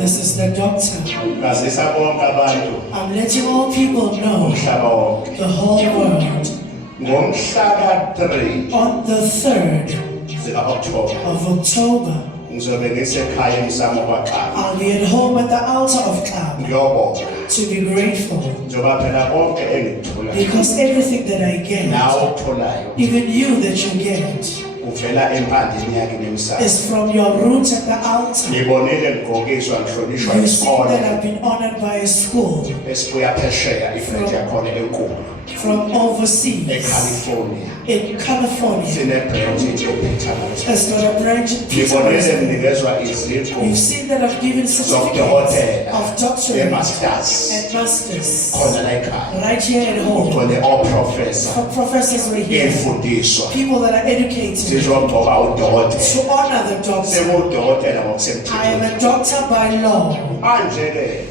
This is the doctor. ngazisa bonke abantu I'm letting all people know, umhlaba wonke the whole world, ngomhla ka-3 on the 3rd zika-October of October, ngizobe ngisekhaya emsamo kwaXaba I'll be at home at the altar of Club ngiyobonga to be grateful njengoba phela konke engikutholayo because everything that I get, nawe okutholayo even you that you get, uvela empandeni yakini emsamo is from your roots at the altar. ngibonile ngigqokiswa ngihlonishwa You see isikole that I've been honored by a school esibuya phesheya ifrente yakhona enkulu from overseas eCalifornia in California. sinebranch ePetermaritzburg It's got a branch in ngibonile Peterborough. nginikezwa iziqu You've seen that I've given certificates zokudokotela of doctorate ne-masters and masters khona la ekhaya right here at home. ugcwele oprofessor For professors were here, imfundiso people that are educated sizogcoka udokotela to honor the doctor. sengudokotela I am ngokusemthethweni a doctor by law. manje-ke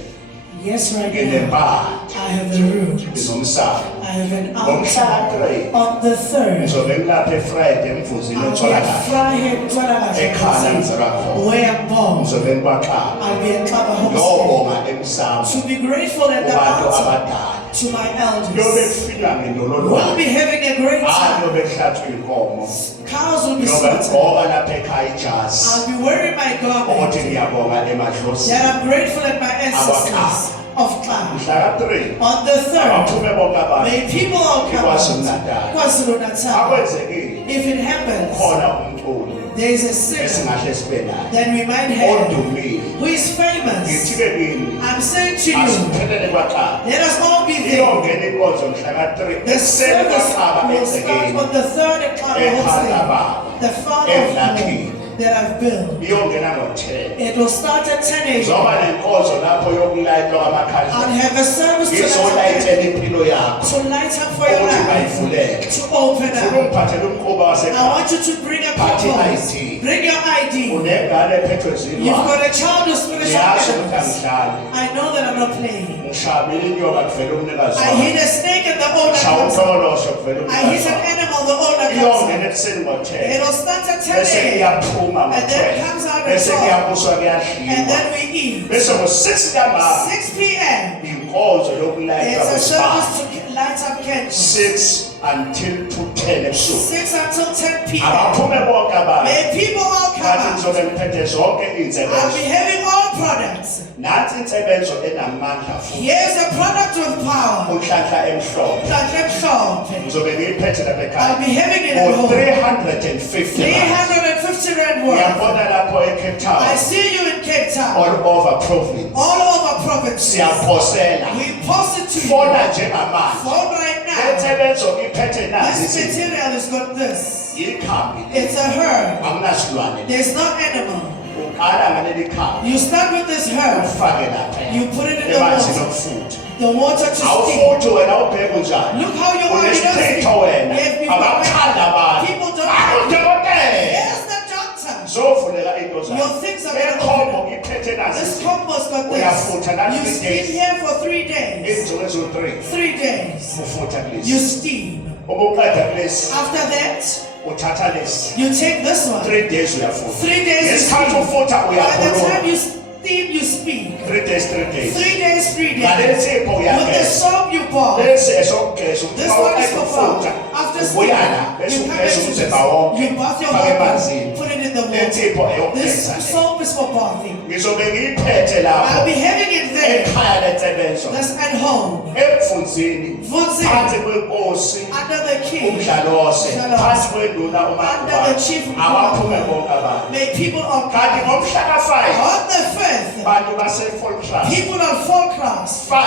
Yes, right now. nginempahla I have the roots. nginomsamo I have an ngomhla altar. ka-3 On the 3rd, ngizobe ngilapha efriday emfuzini I'll be at etholakala Friday, ekhaya ngizalwa khona where I'm born. ngizobe ngikwaxaba I'll be at Club Homestead ngiyobonga emsamo to be grateful at the kubantu altar abadala to my kuyobe elders. kufika We'll ngendololwane be having a great hayi time. kuyobe kuhlathwa iy'nkomo Cows will be ngiyobe slaughtered. ngigqoka lapha ekhaya ijazi I'll be wearing my garment ukuthi ngiyabonga emadlosini that I'm grateful at my ancestors of Club. mhla ka-3 On the 3rd, abaphume bonke abantu may people all come out. KwaZulu-Natal. KwaZulu-Natal. akwenzekile If it happens, khona umculi there is a singer esingahle sibe naye that we might have odumile who is famous. ngithi-ke kini I'm saying to you, asiphelele kwaxaba let us all be there. iyongena inkonzo mhla ka-3 The ekuseni service kwaxaba will start egcekeni on the 3rd at Club ekhanda baba Homestead. The Father of evlakhile God that I've built. iyongena ngo-10 It will start at 10 a.m. zoba nenkonzo lapho yokulayitwa I'll kwamakhalenda have a service ngizolayithela impilo yakho to light up for your ukuthi life, bayivuleke to open funa up. ungiphathele umkhuba I wasekhaya want you to bring a Party purpose. ID. Bring your ID. unengane ephethwe You've zilwane got a child who's spiritual ngiyazi ukuthi animals. angidlali I know that I'm not playing. ngishabile inyoka kuvela umnikazi I wayo hit a snake and the owner shaya comes. umhlolosho kuvela I hit umnikazi an wayo animal, the owner comes. iyongena ekuseni ngo-10 It'll start at 10 bese a.m. kuyaphuma And then ngo-12 comes out at bese 12. kuyabuswa And kuyadliwa then we eat. bese ngo-6 ntambama 6 p.m. inkonzo yokulayitwa It's a kwesibani service to light up candles. 6 until to 10 ebusuku 6 until 10 p.m. abaphume bonke abantu May people all come kanti out. ngizobe ngiphethe zonke I'll iy'nsebenzo be having all products. nansi insebenzo enamandla futhi Here's a product with power. unhlanhla emhlophe Platinum shop. ngizobe ngiyiphethe lapha I'll ekhaya be having it at home. ngo-350 350 rand worth. ngiyabona lapho eCape I Town see you in Cape Town. all over province All over provinces. siyaphosela We post it to you. fona njengamanje Phone right le now. nsebenzo ngiyiphethe nazi This material has got this. ikhambi It's a herb. akunasilwane There's no animal. uqala ngaleli khambi You start with this herb. ufake lapha You put it in the emanzini water. okufutha The water to steam. awufuthi wena ubheke unjani Look how you are. You don't unesiphetho steam. wena Yes, before abakuthanda abantu people don't. awudokotela Here's the doctor. zovuleka into Your things are gonna ekhombo open. ngiphethe This nazi compost got Uyafutha this. nanti You 3 steam days. here for 3 days. izinsuku eziwu-3 3 days. ufutha You kulesi steam. uma uqeda kulesi After that, uthatha lesi you take this one. 3 days uyafutha 3 days you ngesikhathi speak. ufutha By the time uyakhuluma you steam, you speak. 3 days 3 days 3 days, 3 days. ngalesipho With the uyageza soap you bought. lesi esokugeza This uma one is uqeda for ufutha power. After ubuyana steaming, bese you come ugeza into umzimba this. wonke You bath your fake whole emanzini body. Put it in the lensipho water. eyokugeza This soap is for bathing. ngizobe ngiyiphethe I'll lapho be having it there. ekhaya lensebenzo That's at home. ebunzini Vunzini. phansi kwenkosi Under the king. umdlalose Umdlalose. phansi kwenduna Under the chief abaphume bonke abantu May people all kanti come. ngomhla ka-5 On the 5th, bantu base-full class people on 4 class. 5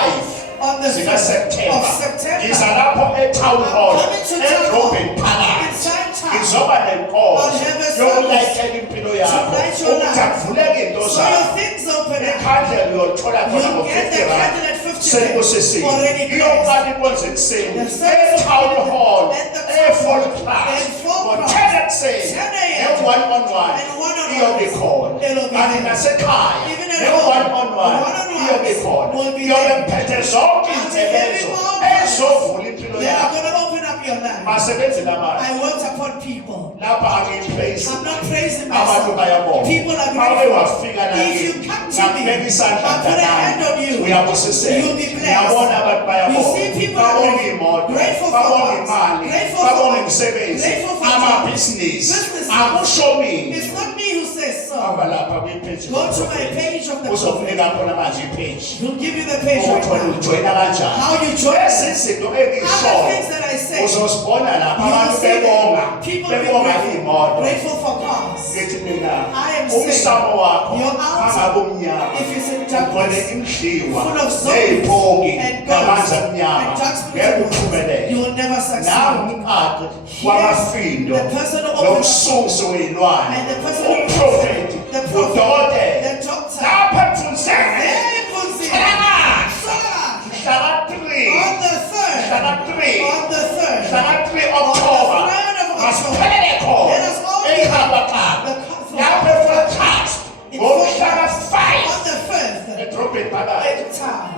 On the 5th zikaseptemba of September. ngiza lapho etown hall I'm coming to town edrobheni hall. phakathi Inside town. ngizoba nenkonzo I'll have a service yokulayithela impilo yakho to light your ukuthi life. akuvuleke into So zakho your things open up. ikhandlela uyolithola khona You get the ngo-50 rand candle at 50 sekusesini already placed. iyoqala inkonzo ekuseni The service etown hall at the town e-full hall. class And full class. ngo-10 ekuseni 10 a.m. ne-1-on-1 And one-on-one. iyobe khona It'll be kanti there. nasekhaya Even at home. ne-1-on-1 One-on-one iyobe khona will be iyobe there. ngiphethe zonke I'll be izinsebenzo having all ezovula impilo They are yakho going to open up your life. masebenzi nabantu I worked upon people. lapha angiyipraise I'm not praising abantu myself. bayabonga People are mabe grateful. wafika If you nakini come to ngakubeka me, isandla I'll put a hand on you. uyabusiseka You'll be blessed. ngiyabona abantu You see bayabonga people are babonga grateful. imoto Grateful for babonga what? imali Grateful for babonga what? imisebenzi Grateful for amabhizinisi businesses. akusho mina It's not me who says so. hamba lapha kwipage Go to my page of the uzokunika prophet. khona manje ipage He'll give you the page right ukuthi now. ujoyina kanjani How you join lezi us. zinto Other engiyishoyo things that I say. uzosibona lapha You will abantu see bebonga that people be bebonga grateful, iy'moto grateful for cars. ngithi mina I am saying, umsamo wakho your altar, angabe umnyama if it's in ugcwele darkness, imhliwa full of zombies ney'pongi and namanzi ghosts amnyama and dark ngeke spirits, uphumelele you will never succeed. namqaqi wamafindo the person who opens nomsusi wey'lwane And the person who umprofethi the prophet, udokotela the doctor, lapha mfundisene they put it. hlaka 3 On the third, hlaka 3 on the third, hlaka 3 October on the 3rd of October, masiphelele khona let us all be ekhambaqaba the lapho efracast ngomhlaka 5 on the 5th, edrobheni phakathi in town.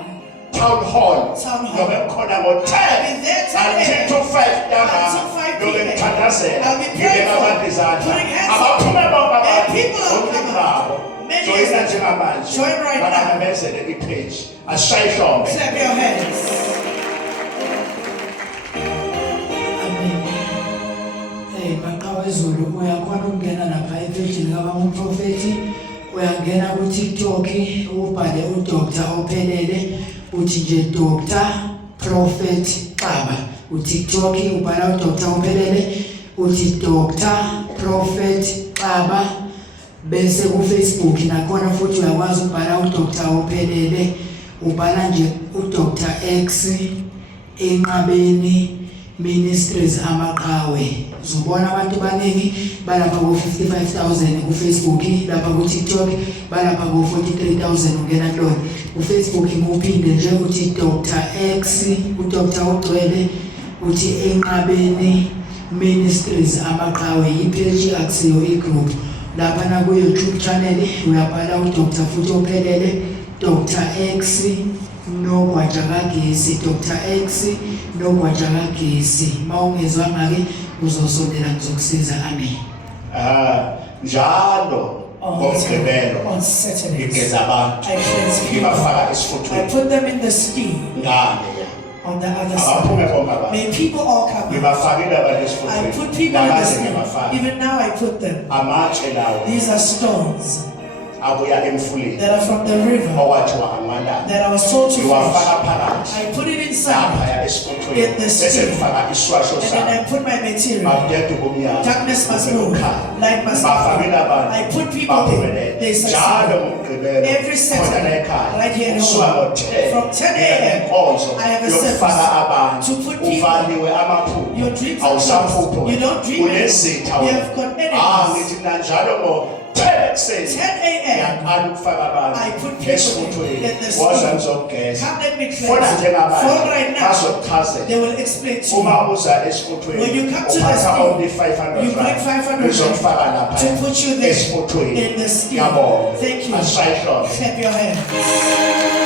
town hall Town hall. yobe khona ngo-10 I'll be there 10 until a.m. to 5 ntambama Until 5 yobe p.m. ngithandazela I'll be ngibeka praying for, abantu izandla putting hands on. abaphume bonke And abantu people are bonke coming. babo Many joyina is- njengamanje Join right now. banamemezele ipage asishaye ihlombe Clap your hands. Amen. Maqawezulu uyakhona ukungena lapha epage likabamuprofeti, uyangena ku TikTok ubhale uDr Ophelele uthi nje Dr Prophet Xaba, u TikTok ubhala uDr Ophelele uthi Dr Prophet Xaba, bese ku Facebook nakhona futhi uyakwazi ukubhala uDr Ophelele, ubhala nje uDr X Enqabeni Ministries Amaqhawe. Uzobona abantu baningi balapha ku 55,000 ku Facebook, lapha ku TikTok balapha ku 43,000 ungena kulona. Ku Facebook ngophinde nje uthi Dr X, uDr Ugcwele uthi Enqabeni Ministries Amaqhawe, ipage akusiyo igroup. Lapha na ku YouTube channel uyabhala uDr futhi Ophelele, Dr X noGwajagagesi, Dr X noGwajagagesi. Mawungezwanga ke uzosondela ngizokusiza. Amen. njalo ngomgqibelo On Saturdays, ngigeza abantu I cleanse people. ngibafaka I esifuthweni put them in the steam ngale on the other abaphume side. bonke abantu May people all come. ngibafakile abantu I esifuthweni put people in the nakaze steam. ngibafaka Even now I put them. amatshe lawo These are stones abuya emfuleni that are from the river owathiwa amalanga that I was told to ngiwafaka fish. phakathi I put it inside laphaya In esifuthweni the bese steam. ngifaka iswasho and then sami I put my material. babudede ubumnyama Darkness must move. Light must bafakile come. abantu I put people there. baphumelele They njalo succeed. ngomgqibelo Every khona Saturday, ekhaya right here at kusuka home. ngo-10 From 10 a.m. nenkonzo I have a yokufaka service abantu to put people- uvaliwe amaphupho Your dreams are awusaphupho closed. You don't dream unezitha anymore. You have got enemies. ngithi mina njalo ngo-10 ekuseni 10 a.m. ngiyaqala ukufaka abantu I put people esifuthweni in the woza steam. ngizokugeza Come let me cleanse. fona njengabantu Phone right now. bazokuchazela They will explain to you. uma uza esifuthweni When you come to the uphatha steam, only 500 you bring 500 uzokufaka to lapha put you there esifuthweni in the steam. ngiyabonga Thank you. asishaye ihlombe Clap your hands.